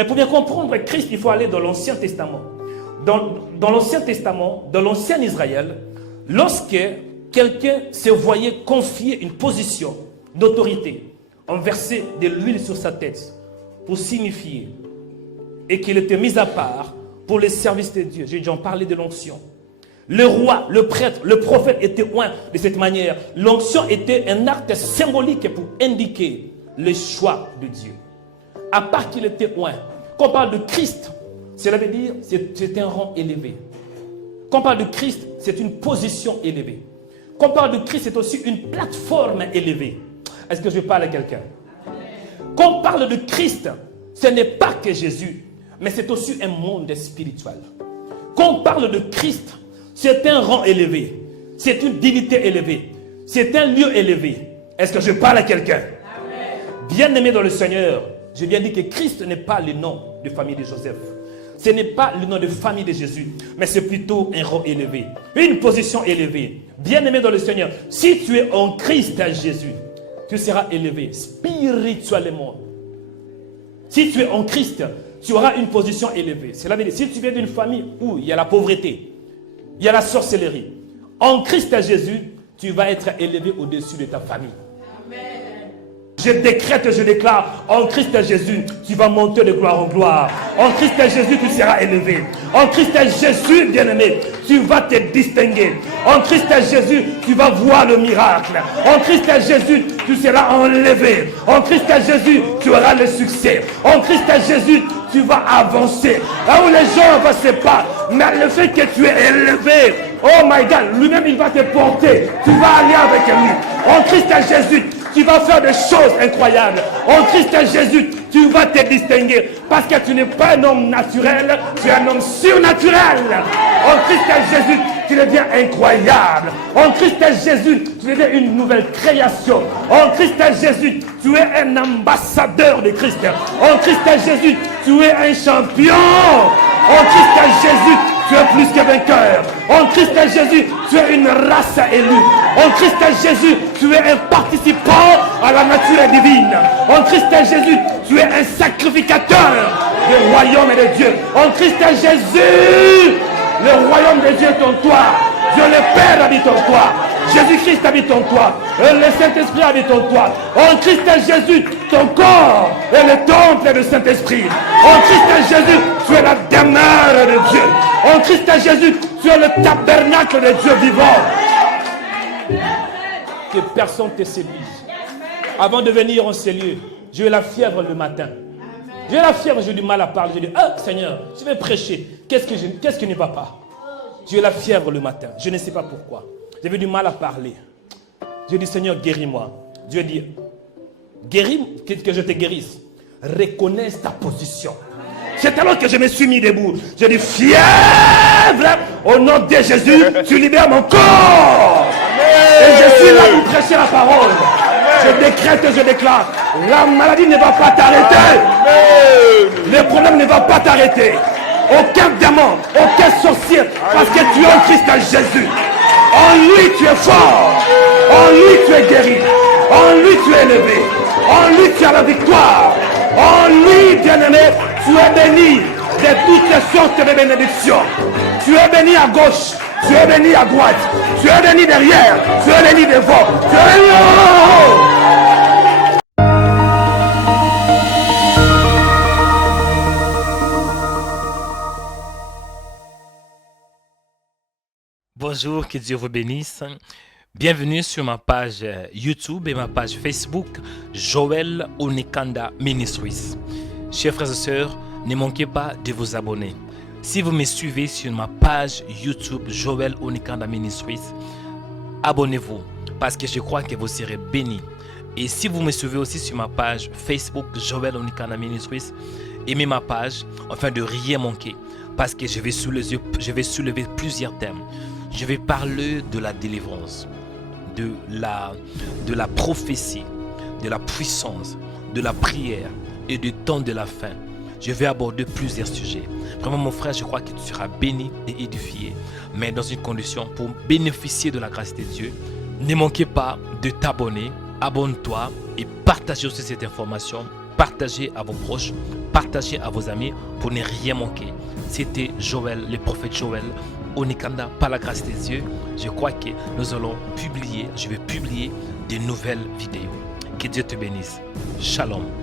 Mais pour bien comprendre Christ, il faut aller dans l'Ancien Testament. Dans l'Ancien Testament, dans l'Ancien Israël, lorsque quelqu'un se voyait confier une position d'autorité, on versait de l'huile sur sa tête pour signifier et qu'il était mis à part pour les services de Dieu. J'ai déjà parlé de l'onction. Le roi, le prêtre, le prophète étaient oints de cette manière. L'onction était un acte symbolique pour indiquer le choix de Dieu. À part qu'il était oint. Quand on parle de Christ, cela veut dire que c'est un rang élevé. Quand on parle de Christ, c'est une position élevée. Quand on parle de Christ, c'est aussi une plateforme élevée. Est-ce que je parle à quelqu'un? Quand on parle de Christ, ce n'est pas que Jésus, mais c'est aussi un monde spirituel. Quand on parle de Christ, c'est un rang élevé. C'est une dignité élevée. C'est un lieu élevé. Est-ce que je parle à quelqu'un? Bien-aimé dans le Seigneur, je viens dire que Christ n'est pas le nom de famille de Joseph. Ce n'est pas le nom de famille de Jésus, mais c'est plutôt un rang élevé. Une position élevée. Bien-aimé dans le Seigneur, si tu es en Christ à Jésus, tu seras élevé spirituellement. Si tu es en Christ, tu auras une position élevée. Cela veut dire, si tu viens d'une famille où il y a la pauvreté, il y a la sorcellerie, en Christ à Jésus, tu vas être élevé au-dessus de ta famille. Je décrète, je déclare, en Christ Jésus, tu vas monter de gloire en gloire. En Christ Jésus, tu seras élevé. En Christ Jésus, bien-aimé, tu vas te distinguer. En Christ Jésus, tu vas voir le miracle. En Christ Jésus, tu seras enlevé. En Christ Jésus, tu auras le succès. En Christ Jésus, tu vas avancer. Là où les gens ne passent pas, mais le fait que tu es élevé, oh my God, lui-même il va te porter. Tu vas aller avec lui. En Christ Jésus, tu vas faire des choses incroyables. En Christ Jésus, tu vas te distinguer. Parce que tu n'es pas un homme naturel, tu es un homme surnaturel. En Christ Jésus, tu deviens incroyable. En Christ Jésus, tu deviens une nouvelle création. En Christ Jésus, tu es un ambassadeur de Christ. En Christ Jésus, tu es un champion. En Christ Jésus, tu es plus que vainqueur. En Christ Jésus, tu es une race élue. En Christ Jésus, tu es un participant à la nature divine. En Christ Jésus, tu es un sacrificateur du royaume de Dieu. En Christ Jésus, le royaume de Dieu est en toi. Dieu le Père habite en toi. Jésus-Christ habite en toi. Le Saint-Esprit habite en toi. En Christ Jésus, ton corps est le temple du Saint-Esprit. En Christ Jésus, tu es la demeure de Dieu. En Christ Jésus, tu es le tabernacle de Dieu vivant. Que personne ne te séduise. Avant de venir en ces lieux, j'ai eu la fièvre le matin. J'ai eu la fièvre, j'ai eu du mal à parler. J'ai dit, ah Seigneur, je vais prêcher. Qu'est-ce qui ne va pas? J'ai eu la fièvre le matin. Je ne sais pas pourquoi. J'avais du mal à parler. J'ai dit, Seigneur, guéris-moi. Dieu dit, guéris, que je te guérisse. Reconnais ta position. C'est alors que je me suis mis debout. J'ai dit, fièvre, au nom de Jésus, tu libères mon corps. Et je suis là pour prêcher la parole. Je décrète et je déclare, la maladie ne va pas t'arrêter. Le problème ne va pas t'arrêter. Aucun démon, aucun sorcier, parce que tu es en Christ Jésus. En lui tu es fort. En lui tu es guéri. En lui tu es élevé. En lui tu as la victoire. En lui, bien-aimé, tu es béni de toutes sortes de bénédictions. Tu es béni à gauche. Tu es béni à droite. Tu es béni derrière. Tu es béni devant. Tu es béni en haut. Bonjour, que Dieu vous bénisse. Bienvenue sur ma page YouTube et ma page Facebook, Joël Onikanda Ministries. Chers frères et sœurs, ne manquez pas de vous abonner. Si vous me suivez sur ma page YouTube, Joël Onikanda Ministries, abonnez-vous parce que je crois que vous serez bénis. Et si vous me suivez aussi sur ma page Facebook, Joël Onikanda Ministries, aimez ma page afin de rien manquer parce que je vais soulever plusieurs thèmes. Je vais parler de la délivrance, de la prophétie, de la puissance, de la prière et du temps de la fin. Je vais aborder plusieurs sujets. Vraiment mon frère, je crois que tu seras béni et édifié. Mais dans une condition, pour bénéficier de la grâce de Dieu, ne manquez pas de t'abonner, abonne-toi et partage aussi cette information partagez à vos proches, partagez à vos amis pour ne rien manquer. C'était Joël, le prophète Joël Onikanda, par la grâce des dieux. Je crois que je vais publier de nouvelles vidéos. Que Dieu te bénisse. Shalom.